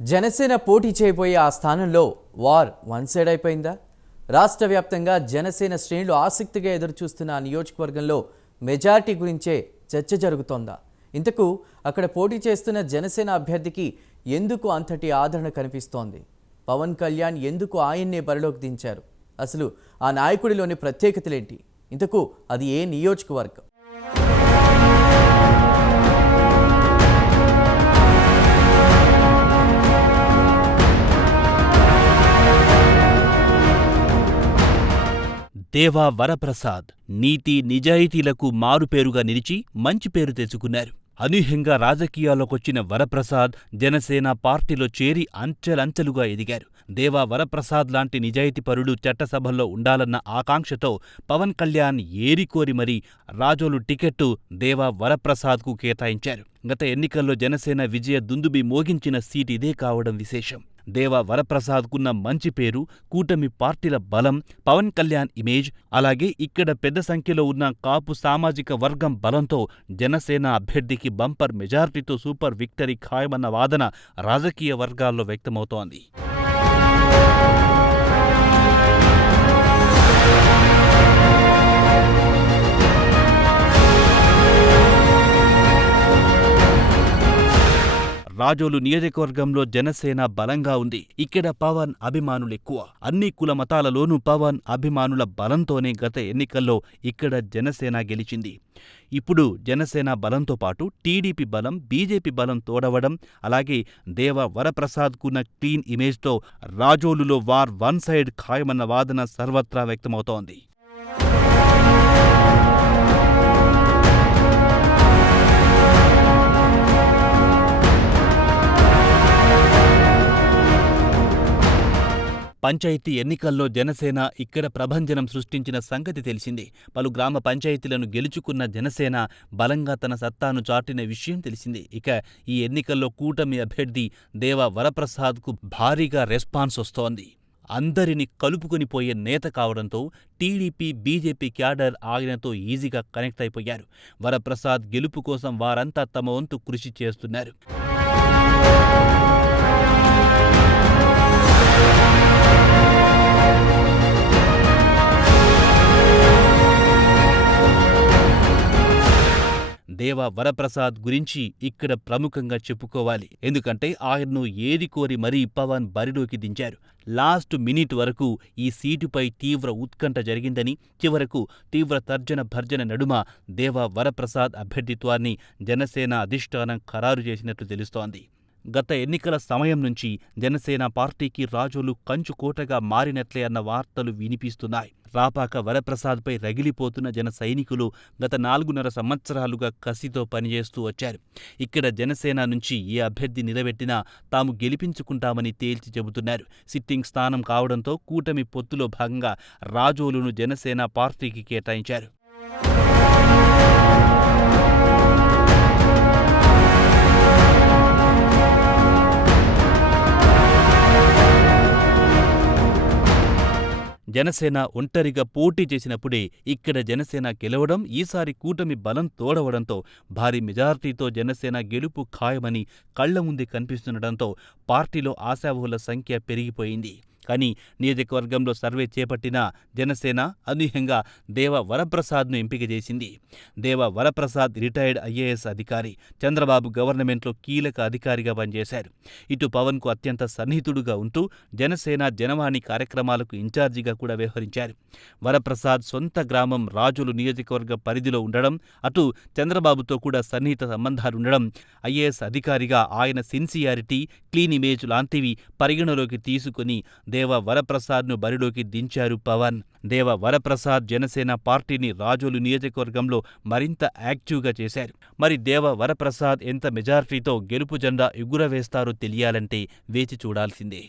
జనసేన పోటీ చేయబోయే ఆ స్థానంలో వార్ వన్ సైడ్ అయిపోయిందా? రాష్ట్ర వ్యాప్తంగా జనసేన శ్రేణులు ఆసక్తిగా ఎదురుచూస్తున్న ఆ నియోజకవర్గంలో మెజారిటీ గురించే చర్చ జరుగుతోందా? ఇంతకు అక్కడ పోటీ చేస్తున్న జనసేన అభ్యర్థికి ఎందుకు అంతటి ఆదరణ కనిపిస్తోంది? పవన్ కళ్యాణ్ ఎందుకు ఆయన్నే బరిలోకి దించారు? అసలు ఆ నాయకుడిలోని ప్రత్యేకతలేంటి? ఇంతకు అది ఏ నియోజకవర్గం? దేవా వరప్రసాద్ నీతి నిజాయితీలకు మారుపేరుగా నిలిచి మంచి పేరు తెచ్చుకున్నారు. అనూహ్యంగా రాజకీయాల్లోకొచ్చిన వరప్రసాద్ జనసేన పార్టీలో చేరి అంచెలంచెలుగా ఎదిగారు. దేవా వరప్రసాద్ లాంటి నిజాయితీపరుడు చట్టసభల్లో ఉండాలన్న ఆకాంక్షతో పవన్ కళ్యాణ్ ఏరికోరి మరీ రాజోలు టికెట్టు దేవా వరప్రసాద్కు కేటాయించారు. గత ఎన్నికల్లో జనసేన విజయ దుందుబి మోగించిన సీట్ ఇదే కావడం విశేషం. దేవా వరప్రసాద్కున్న మంచి పేరు, కూటమి పార్టీల బలం, పవన్ కళ్యాణ్ ఇమేజ్, అలాగే ఇక్కడ పెద్ద సంఖ్యలో ఉన్న కాపు సామాజిక వర్గం బలంతో జనసేన అభ్యర్థికి బంపర్ మెజార్టీతో సూపర్ విక్టరీ ఖాయమన్న వాదన రాజకీయ వర్గాల్లో వ్యక్తమవుతోంది. రాజోలు నియోజకవర్గంలో జనసేన బలంగా ఉంది. ఇక్కడ పవన్ అభిమానులెక్కువ. అన్ని కుల మతాలలోనూ పవన్ అభిమానుల బలంతోనే గత ఎన్నికల్లో ఇక్కడ జనసేన గెలిచింది. ఇప్పుడు జనసేన బలంతో పాటు టీడీపీ బలం, బీజేపీ బలం తోడవడం, అలాగే దేవా వరప్రసాద్కున్న క్లీన్ ఇమేజ్తో రాజోలులో వార్ వన్ సైడ్ ఖాయమన్న వాదన సర్వత్రా వ్యక్తమవుతోంది. పంచాయతీ ఎన్నికల్లో జనసేన ఇక్కడ ప్రభంజనం సృష్టించిన సంగతి తెలిసిందే. పలు గ్రామ పంచాయతీలను గెలుచుకున్న జనసేన బలంగా తన సత్తాను చాటిన విషయం తెలిసిందే. ఇక ఈ ఎన్నికల్లో కూటమి అభ్యర్థి దేవా వరప్రసాద్కు భారీగా రెస్పాన్స్ వస్తోంది. అందరినీ కలుపుకొని పోయే నేత కావడంతో టీడీపీ, బీజేపీ క్యాడర్ ఆయనతో ఈజీగా కనెక్ట్ అయిపోయారు. వరప్రసాద్ గెలుపు కోసం వారంతా తమ వంతు కృషి చేస్తున్నారు. దేవా వరప్రసాద్ గురించి ఇక్కడ ప్రముఖంగా చెప్పుకోవాలి. ఎందుకంటే ఆయన్ను ఏరికోరి మరీ పవన్ బరిలోకి దించారు. లాస్ట్ మినిట్ వరకు ఈ సీటుపై తీవ్ర ఉత్కంఠ జరిగిందని, చివరకు తీవ్ర తర్జన భర్జన నడుమ దేవా వరప్రసాద్ అభ్యర్థిత్వాన్ని జనసేన అధిష్టానం ఖరారు చేసినట్లు తెలుస్తోంది. గత ఎన్నికల సమయం నుంచి జనసేన పార్టీకి రాజోలు కంచుకోటగా మారినట్లే అన్న వార్తలు వినిపిస్తున్నాయి. రాపాక వరప్రసాద్పై రగిలిపోతున్న జన సైనికులు గత 4.5 సంవత్సరాలుగా కసితో పనిచేస్తూ వచ్చారు. ఇక్కడ జనసేన నుంచి ఏ అభ్యర్థి నిలబెట్టినా తాము గెలిపించుకుంటామని తేల్చి చెబుతున్నారు. సిట్టింగ్ స్థానం కావడంతో కూటమి పొత్తులో భాగంగా రాజోలును జనసేన పార్టీకి కేటాయించారు. జనసేన ఒంటరిగా పోటీ చేసినప్పుడే ఇక్కడ జనసేన గెలవడం, ఈసారి కూటమి బలం తోడవడంతో భారీ మెజార్టీతో జనసేన గెలుపు ఖాయమని కళ్ల ముందే కనిపిస్తుండటంతో పార్టీలో ఆశావహుల సంఖ్య పెరిగిపోయింది. కానీ నియోజకవర్గంలో సర్వే చేపట్టిన జనసేన అనూహ్యంగా దేవా వరప్రసాద్ను ఎంపిక చేసింది. దేవా వరప్రసాద్ రిటైర్డ్ ఐఏఎస్ అధికారి, చంద్రబాబు గవర్నమెంట్లో కీలక అధికారిగా పనిచేశారు. ఇటు పవన్కు అత్యంత సన్నిహితుడుగా ఉంటూ జనసేన జనవాణి కార్యక్రమాలకు ఇన్ఛార్జిగా కూడా వ్యవహరించారు. వరప్రసాద్ సొంత గ్రామం రాజోలు నియోజకవర్గ పరిధిలో ఉండడం, అటు చంద్రబాబుతో కూడా సన్నిహిత సంబంధాలుండడం, ఐఏఎస్ అధికారిగా ఆయన సిన్సియారిటీ, క్లీన్ ఇమేజ్ లాంటివి పరిగణలోకి తీసుకుని దేవా వరప్రసాద్ను బరిలోకి దించారు పవన్. దేవా వరప్రసాద్ జనసేన పార్టీని రాజోలు నియోజకవర్గంలో మరింత యాక్టివ్గా చేశారు. మరి దేవా వరప్రసాద్ ఎంత మెజార్టీతో గెలుపు జెండా ఎగురవేస్తారో తెలియాలంటే వేచి చూడాల్సిందే.